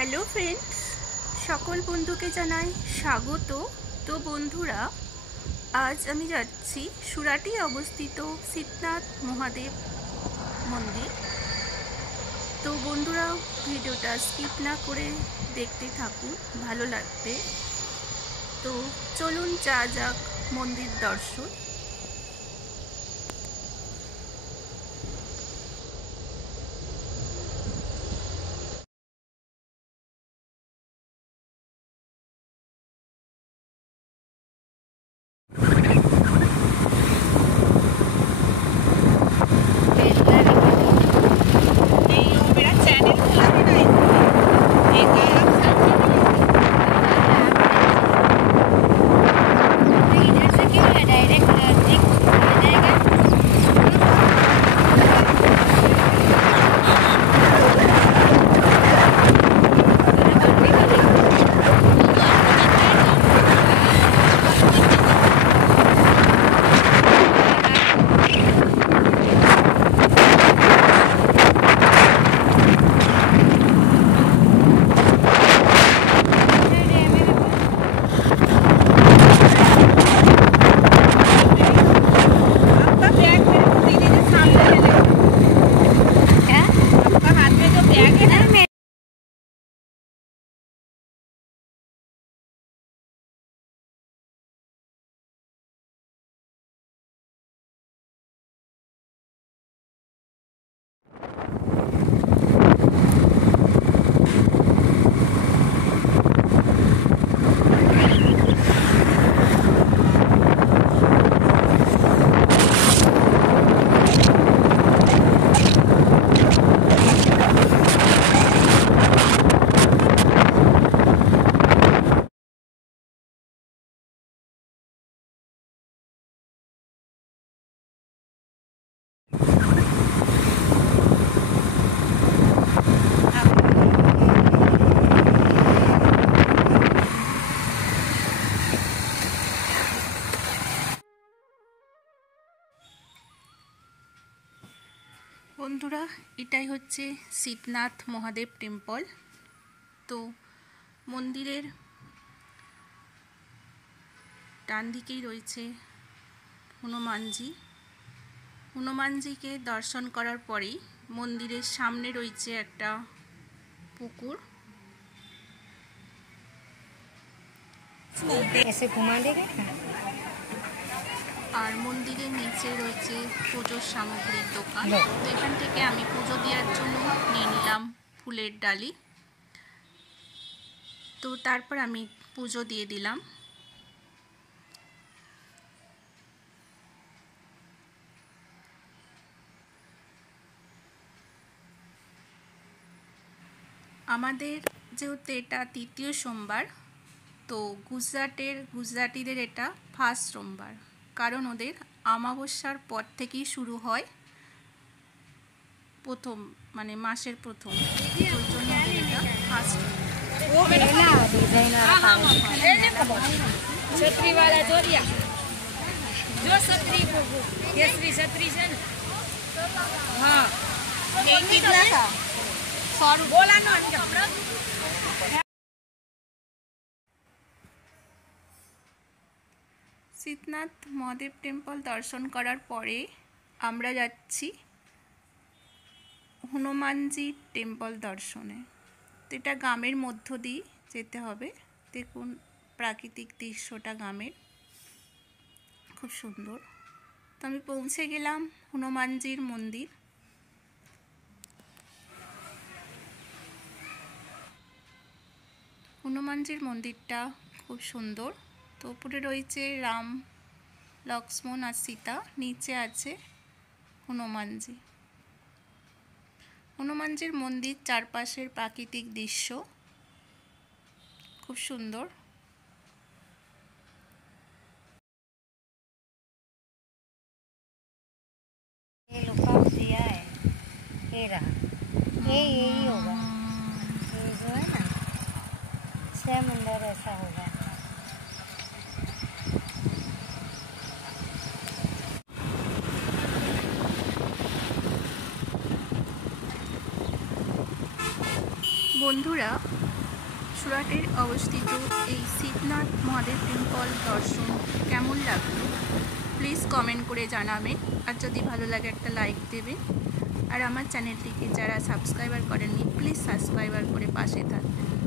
Hello friends, সকল বন্ধুকে জানাই স্বাগত। তো বন্ধুরা, আজ আমি যাচ্ছি সুরাটে অবস্থিত শীতনাথ মহাদেব মন্দির। তো বন্ধুরা, ভিডিওটা স্কিপ না করে দেখতে থাকুন, ভালো লাগবে। তো চলুন যা যাক মন্দির দর্শন। বন্ধুরা, এটাই হচ্ছে শীতনাথ মহাদেব টেম্পল। তো মন্দিরের ডান দিকেই রয়েছে হনুমানজিকে দর্শন করার পরেই মন্দিরের সামনে রয়েছে একটা পুকুর। আর মন্দিরের নিচে রয়েছে পুজোর সামগ্রীর দোকান। তো এখান থেকে আমি পুজো দেওয়ার জন্য নিয়ে নিলাম ফুলের ডালি। তো তারপর আমি পুজো দিয়ে দিলাম। আমাদের যেহেতু এটা তৃতীয় সোমবার, তো গুজরাটিদের এটা ফার্স্ট সোমবার, কারণ ওদের অমাবস্যার পর থেকেই শুরু হয় প্রথম, মানে মাসের প্রথম, ওই জন্য এটা ফার্স্ট। শীতনাথ মহাদেব টেম্পল দর্শন করার পরে আমরা যাচ্ছি হনুমানজি টেম্পল দর্শনে। তো এটা গ্রামের মধ্য দিয়ে যেতে হবে। দেখুন প্রাকৃতিক দৃশ্যটা গ্রামের, খুব সুন্দর। তো আমি পৌঁছে গেলাম হনুমানজির মন্দির। হনুমানজির মন্দিরটা খুব সুন্দর। তো উপরে রয়েছে রাম, লক্ষ্মণ আর সীতা, নিচে আছে হনুমানজির মন্দির চারপাশের প্রাকৃতিক দৃশ্য খুব সুন্দর। ये लुकाव दिया है, ये रहा, यही होगा, ये जो है ना 6 मंदिर ऐसा होगा। বন্ধুরা, সুরাটের অবস্থিত এই সিদ্ধনাথ মহাদেব টেম্পল দর্শন কেমন লাগলো প্লিজ কমেন্ট করে জানাবেন। আর যদি ভালো লাগে একটা লাইক দেবেন। আর আমার চ্যানেলটিকে যারা সাবস্ক্রাইবার করেননি প্লিজ সাবস্ক্রাইবার করে পাশে থাকবেন।